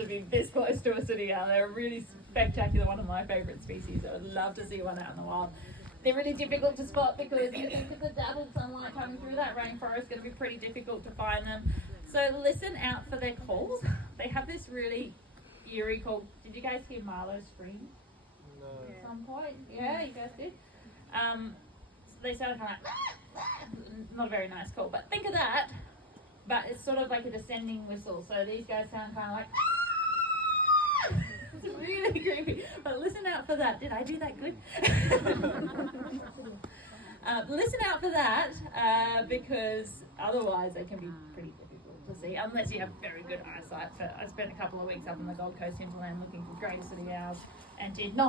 to be this close to a city owl. They're a really spectacular, one of my favourite species. I would love to see one out in the wild. They're really difficult to spot because you think of the dappled sunlight coming through that rainforest, it's going to be pretty difficult to find them. So listen out for their calls. They have this really eerie call. Did you guys hear Marlowe scream? No. At some point? Yeah, you guys did. So they sound kind of like, not a very nice call, but think of that. But it's sort of like a descending whistle. So these guys sound kind of like, it's really creepy. But listen out for that. Did I do that good? Listen out for that because otherwise they can be pretty difficult to see unless you have very good eyesight. So I spent a couple of weeks up on the Gold Coast hinterland looking for grey sooty owls and did not